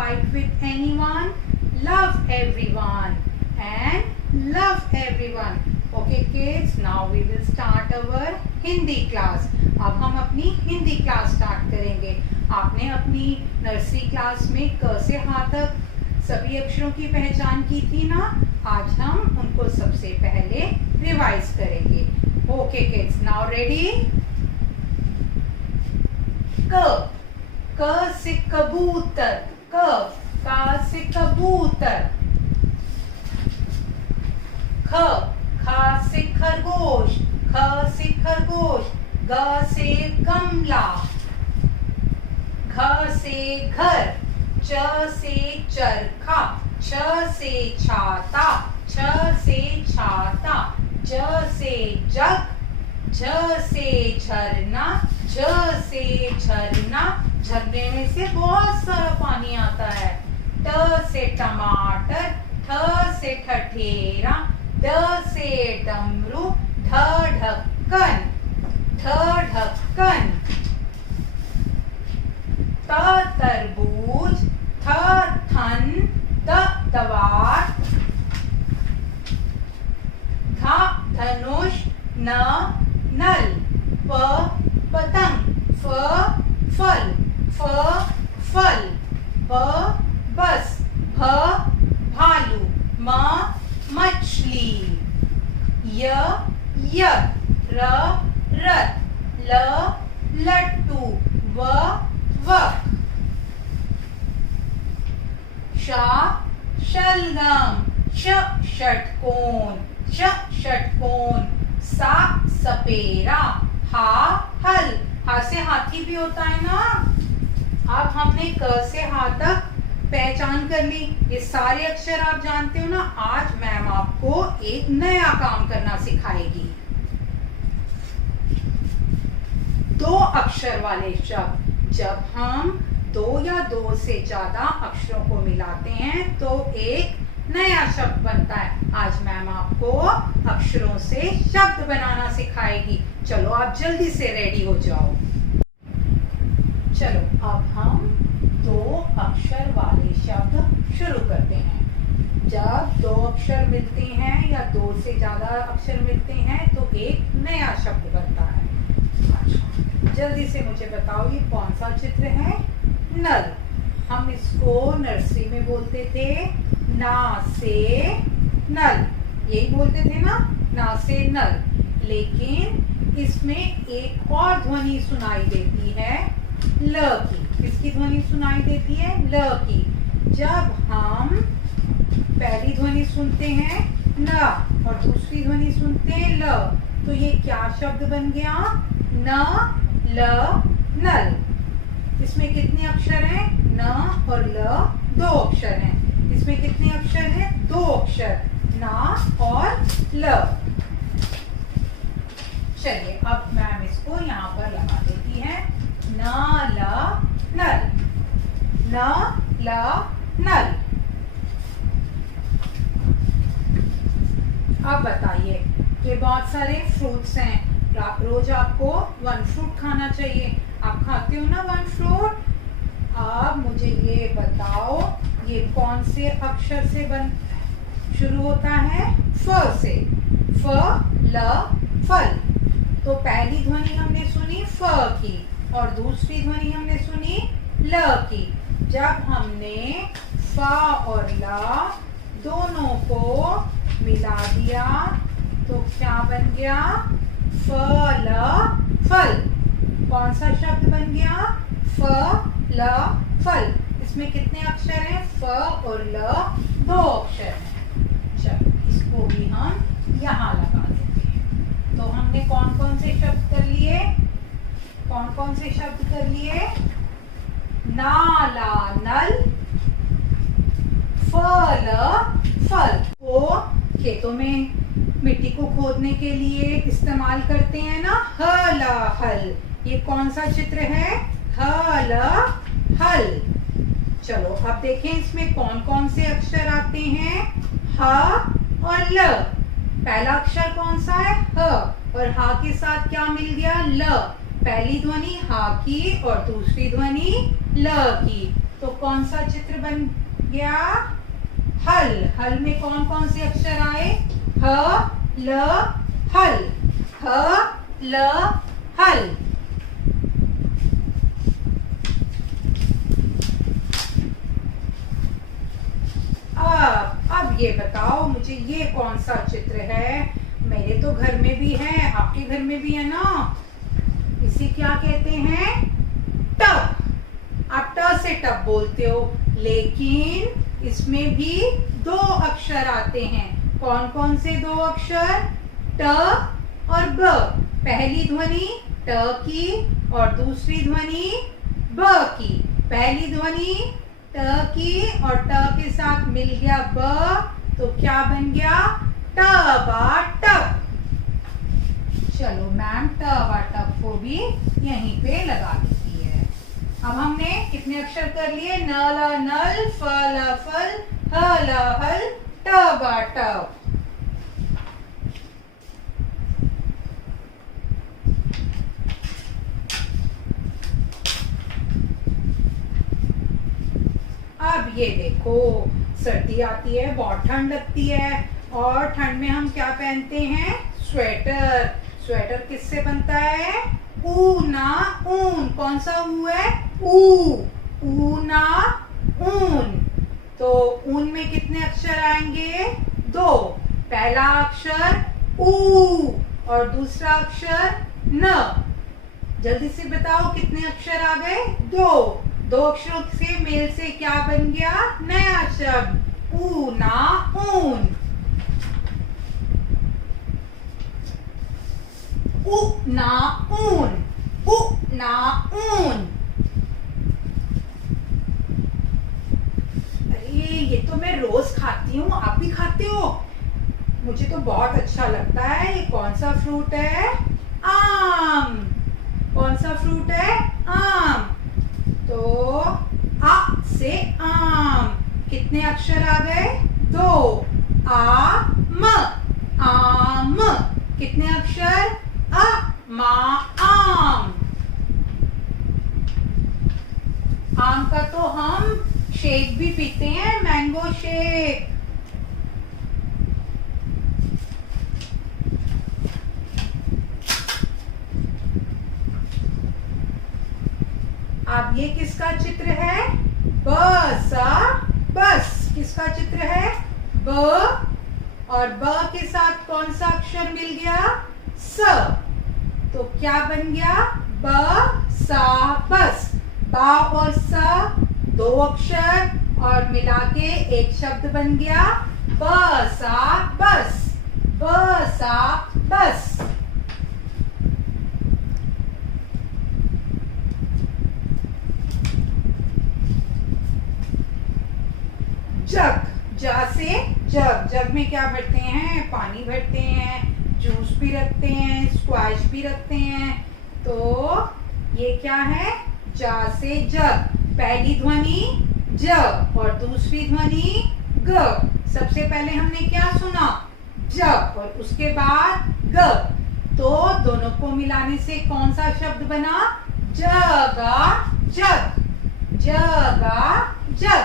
fight with anyone, love everyone and love everyone. Okay kids, now we will start our Hindi class. अब हम अपनी Hindi class start करेंगे. आपने अपनी नर्सरी क्लास में क से ह तक सभी अक्षरों की पहचान की थी ना. आज हम उनको सबसे पहले रिवाइज करेंगे. Okay kids, now ready. क से कबूतर, का से कबूतर. खा से खरगोश, ख से खरगोश. ग से गमला. घ से घर. च से चरखा. छ से छाता, छ से छाता. ज से जग. झ से झरना, झ से झरना. झरने में से बहुत सारा पानी आता है. ट से टमाटर, ठ से ठठेरा. ड से डमरू. ढ ढक्कन, ढ ढक्कन. त तरबूज. थ थन. द तवार. ध धनुष. न नल. प पतंग. फ फल. फ फल. ब बस. भ भालू. म मछली. य यक. र रथ. ल लट्टू. व वक. श शलगम. श षटकोण. श षटकोण. सा सपेरा. हा हल. हा से हाथी भी होता है ना. अब हमने क से हा तक पहचान कर ली. ये सारे अक्षर आप जानते हो ना. आज मैम आपको एक नया काम करना सिखाएगी. दो अक्षर वाले शब्द. जब हम दो या दो से ज्यादा अक्षरों को मिलाते हैं तो एक नया शब्द बनता है. आज मैम आपको अक्षरों से शब्द बनाना सिखाएगी. चलो आप जल्दी से रेडी हो जाओ. चलो अब हम दो अक्षर वाले शब्द शुरू करते हैं. जब दो अक्षर मिलते हैं या दो से ज्यादा अक्षर मिलते हैं तो एक नया शब्द बनता है. अच्छा, जल्दी से मुझे बताओ ये कौन सा चित्र है. नल. हम इसको नर्सरी में बोलते थे ना से नल. यही बोलते थे ना, ना से नल. लेकिन इसमें एक और ध्वनि सुनाई देती है ल की. किसकी ध्वनि सुनाई देती है? ल की. जब हम पहली ध्वनि सुनते हैं न और दूसरी ध्वनि सुनते हैं ल, तो ये क्या शब्द बन गया? न ल नल. इसमें कितने अक्षर हैं? न और ल दो अक्षर हैं. इसमें कितने अक्षर हैं? दो अक्षर. ना और ल. चलिए अब मैम इसको यहाँ पर लगा देती है. न ल नल. न ल नल. अब बताइए, ये बहुत सारे फ्रूट्स हैं. रोज आपको वन फ्रूट खाना चाहिए. आप खाते हो ना वन फ्रूट. अब मुझे ये बताओ ये कौन से अक्षर से शुरू होता है? फ से. फ ल फल. तो पहली ध्वनि हमने सुनी फ की और दूसरी ध्वनि हमने सुनी ल की. जब हमने फ और ल दोनों को मिला दिया तो क्या बन गया? फल फल. कौन सा शब्द बन गया? फल फल. इसमें कितने अक्षर हैं? फ और ल दो अक्षर हैं. चलो इसको भी हम यहाँ लगा देते हैं. तो हमने कौन कौन से शब्द कर लिए? कौन कौन से शब्द कर लिए? नाला नल. फल फल को खेतों में मिट्टी को खोदने के लिए इस्तेमाल करते हैं ना. हल हल. ये कौन सा चित्र है? हल हल. चलो अब देखें इसमें कौन कौन से अक्षर आते हैं. ह और ल. पहला अक्षर कौन सा है? ह. और ह के साथ क्या मिल गया? ल. पहली ध्वनि ह की और दूसरी ध्वनि ल की. तो कौन सा चित्र बन गया? हल। हल में कौन कौन से अक्षर आए? ह ल हल, ह ल हल। अब ये बताओ मुझे, ये कौन सा चित्र है? मेरे तो घर में भी है, आपके घर में भी है ना। इसे क्या कहते हैं? टब। आप ट से टब बोलते हो, लेकिन इसमें भी दो अक्षर आते हैं। कौन कौन से दो अक्षर? ट और ब। पहली ध्वनि ट की और दूसरी ध्वनि ब की। पहली ध्वनि ट की और ट के साथ मिल गया ब, तो क्या बन गया? टबा टब। चलो मैम टबा टब को भी यहीं पे लगा देती है। अब हमने कितने अक्षर कर लिए? न ल नल, फ ल फल, ह ल हल, टबा टब। अब ये देखो, सर्दी आती है, बहुत ठंड लगती है, और ठंड में हम क्या पहनते हैं? स्वेटर। स्वेटर किससे बनता है? ऊना ऊन। कौन सा ऊ है? ऊना ऊन। तो ऊन में कितने अक्षर आएंगे? दो। पहला अक्षर ऊ और दूसरा अक्षर न। जल्दी से बताओ कितने अक्षर आ गए? दो। दो अक्षरों से मेल से क्या बन गया? नया शब्द, ऊना ऊन। ऊना ऊन, ऊना ऊन। अरे ये तो मैं रोज खाती हूँ, आप भी खाते हो? मुझे तो बहुत अच्छा लगता है। ये कौन सा फ्रूट है? आम। कौन सा फ्रूट है? आम। तो आ से आम। कितने अक्षर आ गए? दो। आ म, आम। कितने अक्षर? अ मा आम। आम का तो हम शेक भी पीते हैं, मैंगो शेक। अब ये किसका चित्र है? बसा बस। किसका चित्र है? ब, और ब के साथ कौन सा अक्षर मिल गया? स। तो क्या बन गया? ब सा बस। बा और स दो अक्षर और मिला के एक शब्द बन गया बसा बस। बसा बस। जग। जा से जग। जग में क्या भरते हैं? पानी भरते हैं, जूस भी रखते हैं, स्क्वैश भी रखते हैं। तो ये क्या है? जा से जग। पहली ध्वनि ज और दूसरी ध्वनि ग। सबसे पहले हमने क्या सुना? जग, और उसके बाद ग। तो दोनों को मिलाने से कौन सा शब्द बना? जगा जग। जगा जग।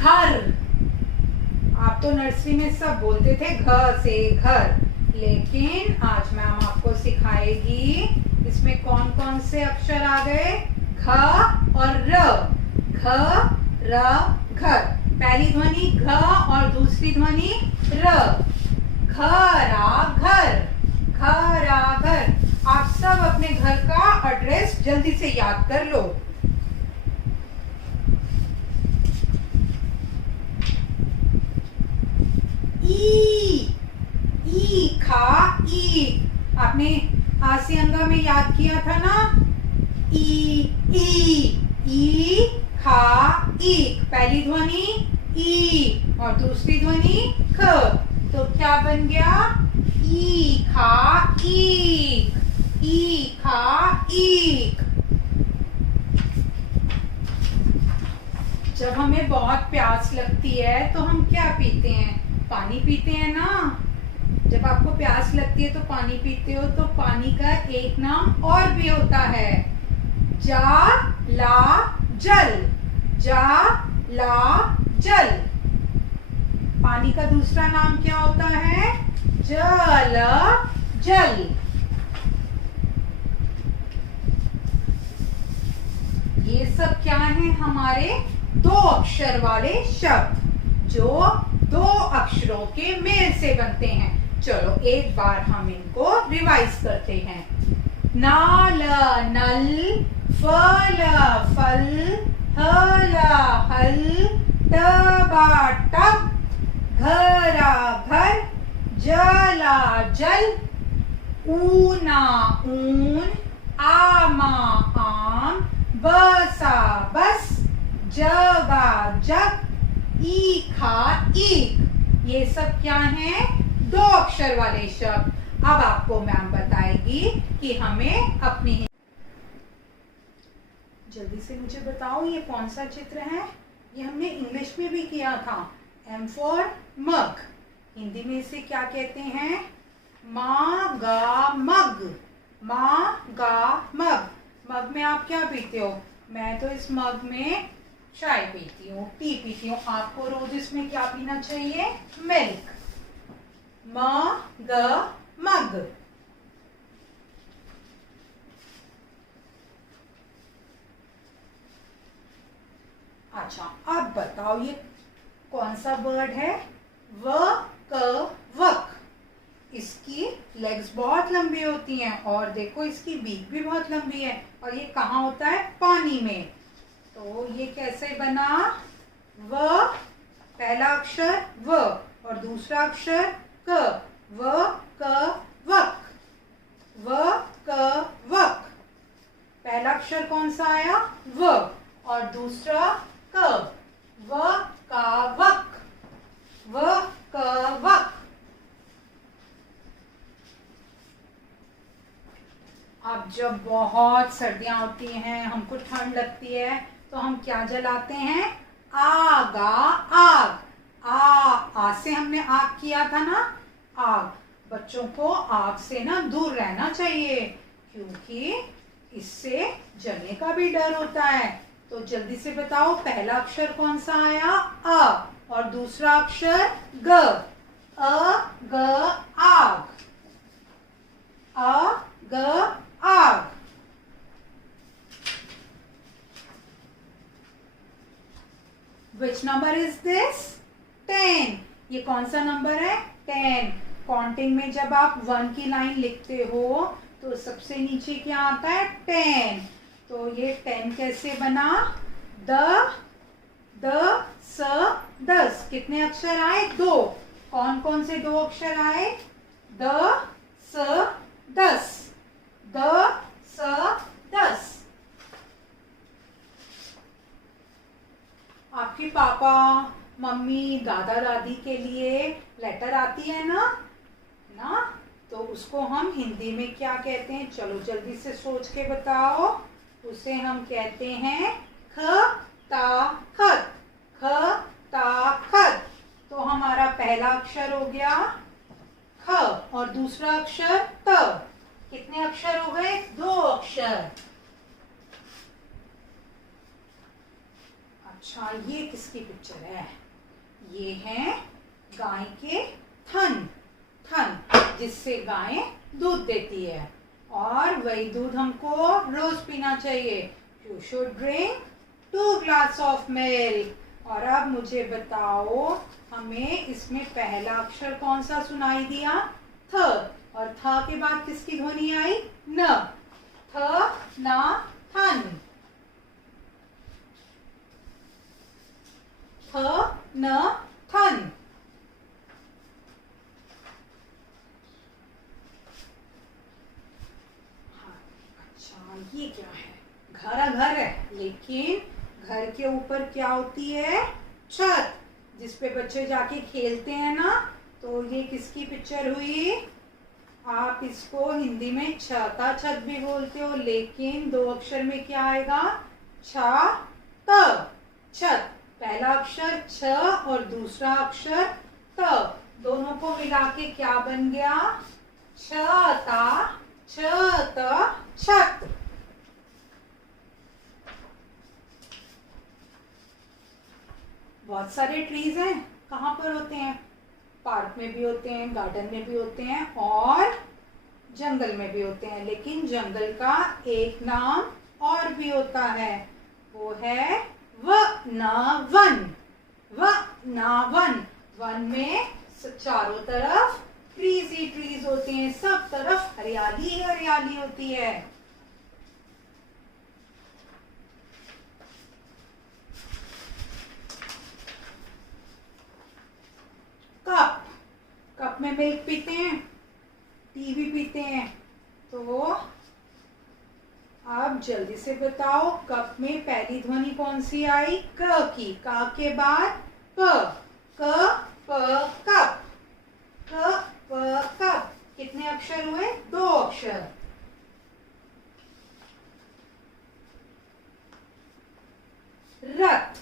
घर। आप तो नर्सरी में सब बोलते थे घ से घर, लेकिन आज मैम आपको सिखाएगी इसमें कौन कौन से अक्षर आ गए? घ और र। घ र घर। पहली ध्वनि घ और दूसरी ध्वनि र। घरा घर। घरा घर। आप सब अपने घर का एड्रेस जल्दी से याद कर लो। ई खा ईक। आपने आसियंगा में याद किया था ना? ई खा ईक। पहली ध्वनि ई और दूसरी ध्वनि ख। तो क्या बन गया? ई खा ईक। ई खा ईक। जब हमें बहुत प्यास लगती है तो हम क्या पीते हैं? पानी पीते हैं ना, जब आपको प्यास लगती है तो पानी पीते हो, तो पानी का एक नाम और भी होता है, जा ला जल। जा ला जल। पानी का दूसरा नाम क्या होता है? जल जल। ये सब क्या है? हमारे दो अक्षर वाले शब्द जो दो अक्षरों के मेल से बनते हैं। चलो एक बार हम इनको रिवाइज करते हैं। नाल नल, फल फल, हल हल, टबा टब, घरा घर, जला जल, ऊना ऊन, आमा आम, बसा बस, जगा जग, ईखा ईख। ये सब क्या है? दो अक्षर वाले शब्द। अब आपको मैम बताएगी कि हमें अपनी, जल्दी से मुझे बताओ ये कौन सा चित्र है? ये हमने इंग्लिश में भी किया था। M फॉर मग। हिंदी में इसे क्या कहते हैं? मा गा मग। मा गा मग। मग में आप क्या पीते हो? मैं तो इस मग में चाय पीती हूँ, टी पीती हूँ। आपको रोज इसमें क्या पीना चाहिए? मिल्क। मग मग। अच्छा, अब बताओ ये कौन सा वर्ड है? व क वक। इसकी लेग्स बहुत लंबी होती हैं और देखो इसकी बीक भी बहुत लंबी है, और ये कहाँ होता है? पानी में। तो ये कैसे बना? व, पहला अक्षर व और दूसरा अक्षर क। व क वक। व क वक। पहला अक्षर कौन सा आया? व और दूसरा क। व का वक। व क वक। अब जब बहुत सर्दियां होती हैं, हमको ठंड लगती है, तो हम क्या जलाते हैं? आगा आग। आ से हमने आग किया था ना, आग। बच्चों को आग से ना दूर रहना चाहिए, क्योंकि इससे जलने का भी डर होता है। तो जल्दी से बताओ पहला अक्षर कौन सा आया? अ और दूसरा अक्षर ग। अ ग आग। अ ग आग। Which number is this? 10. ये कौन सा नंबर है? 10. काउंटिंग में जब आप 1 की लाइन लिखते हो तो सबसे नीचे क्या आता है? 10. तो ये 10 कैसे बना? द स 10। कितने अक्षर आए? 2। कौन कौन से 2 अक्षर आए? द स 10। द स 10। आपके पापा, मम्मी, दादा दादी के लिए लेटर आती है ना, तो उसको हम हिंदी में क्या कहते हैं? चलो जल्दी से सोच के बताओ। उसे हम कहते हैं ख-ता खत। ख-ता खत। तो हमारा पहला अक्षर हो गया ख और दूसरा अक्षर त। कितने अक्षर हो गए? 2 अक्षर। अच्छा, ये किसकी पिक्चर है? ये है गाय के थन। जिससे गाय दूध देती है, और वही दूध हमको रोज पीना चाहिए। You should drink 2 glass of milk. और अब मुझे बताओ, हमें इसमें पहला अक्षर कौन सा सुनाई दिया? थ। और थ के बाद किसकी ध्वनि आई? न। थ न थन। थ न थन। ये क्या है? घर है, लेकिन घर के ऊपर क्या होती है? छत, जिसपे बच्चे जाके खेलते हैं ना। तो ये किसकी पिक्चर हुई? आप इसको हिंदी में छता छत भी बोलते हो, लेकिन 2 अक्षर में क्या आएगा? छ त। छत। पहला अक्षर छ और दूसरा अक्षर त, दोनों को मिला के क्या बन गया? छता, छत, छत। बहुत सारे ट्रीज हैं, कहाँ पर होते हैं? पार्क में भी होते हैं, गार्डन में भी होते हैं और जंगल में भी होते हैं। लेकिन जंगल का एक नाम और भी होता है, वो है वनवन। वनवन, वन में चारों तरफ ट्रीज ही ट्रीज होते हैं, सब तरफ हरियाली ही हरियाली होती है। कप, कप में मिल्क पीते हैं, टी भी पीते हैं। तो आप जल्दी से बताओ, कप में पहली ध्वनि कौन सी आई? क की। क के बाद प, क प कप, क प कप। कितने अक्षर हुए? 2 अक्षर। रथ,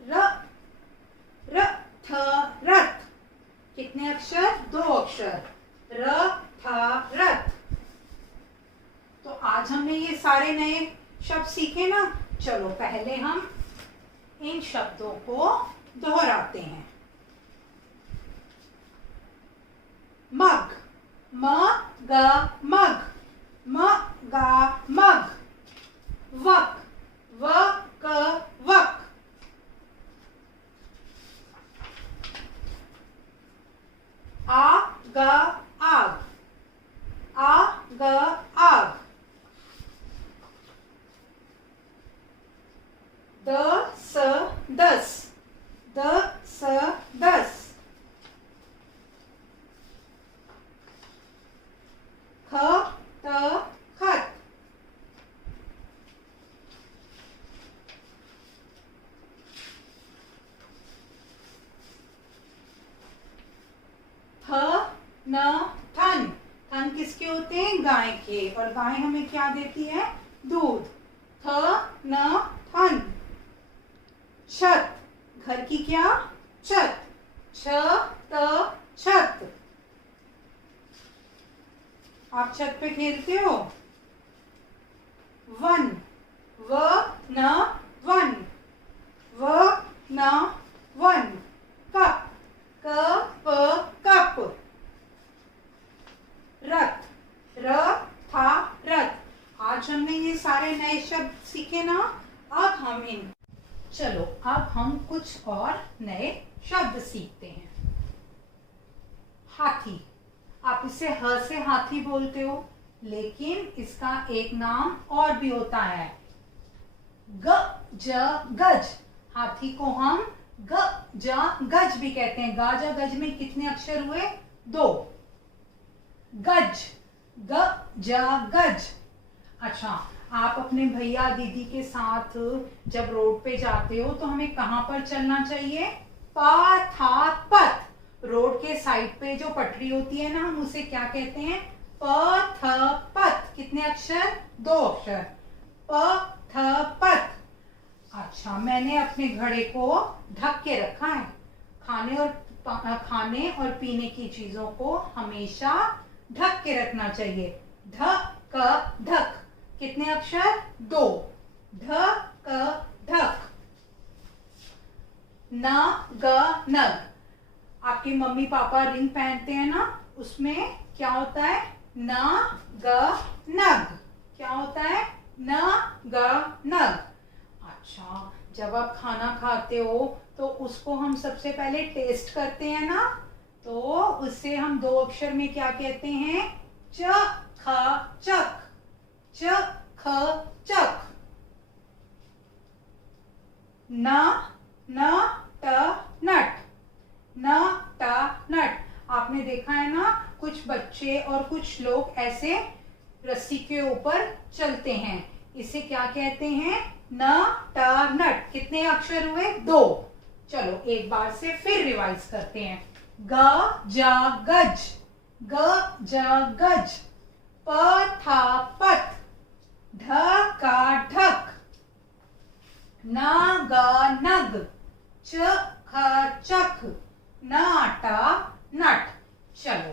र र थ रथ। कितने अक्षर? 2 अक्षर। र थ रथ। तो आज हमने ये सारे नए शब्द सीखे ना। चलो पहले हम इन शब्दों को दोहराते हैं। मग, म ग मग, म गा मग। वक, व क वक। आ ग आग, आ ग आग। द स दस, द स दस। ख त खत, थ न थन। थन किसके होते हैं? गाय के। और गाय हमें क्या देती है? दूध। थ न थन। छत, घर की क्या? छत। छ त छत। आप छत पे खेलते हो? वन, व न वन, व न वन। कप, क प कप। रथ, र था रथ। आज हमने ये सारे नए शब्द सीखे ना। अब हम कुछ और नए शब्द सीखते हैं। हाथी, आप इसे ह से हाथी बोलते हो, लेकिन इसका एक नाम और भी होता है, ग ज गज। हाथी को हम ग ज गज भी कहते हैं। ग ज गज में कितने अक्षर हुए? 2। गज, ग ज गज। अच्छा, आप अपने भैया दीदी के साथ जब रोड पे जाते हो तो हमें कहाँ पर चलना चाहिए? पा था पथ। रोड के साइड पे जो पटरी होती है ना, हम उसे क्या कहते हैं? प थ पथ। कितने अक्षर? 2 अक्षर। प थ पथ। अच्छा, मैंने अपने घड़े को ढक के रखा है। खाने और पीने की चीजों को हमेशा ढक के रखना चाहिए। ढ क ढक। कितने अक्षर? 2। ढ क ढक। न ग नग। आपके मम्मी पापा रिंग पहनते हैं ना, उसमें क्या होता है? न ग नग। क्या होता है? न ग नग। अच्छा, जब आप खाना खाते हो तो उसको हम सबसे पहले टेस्ट करते हैं ना, तो उससे हम 2 अक्षर में क्या कहते हैं? च ख चक। च ख चक। न ट नट। न ट नट। आपने देखा है ना, कुछ बच्चे और कुछ लोग ऐसे रस्सी के ऊपर चलते हैं, इसे क्या कहते हैं? न ट नट। कितने अक्षर हुए? 2। चलो एक बार से फिर रिवाइज करते हैं। ग ज गज, ग ज गज। प था पथ, ढ का ढक। न ग नग, च ख चक। न आटा नट। चलो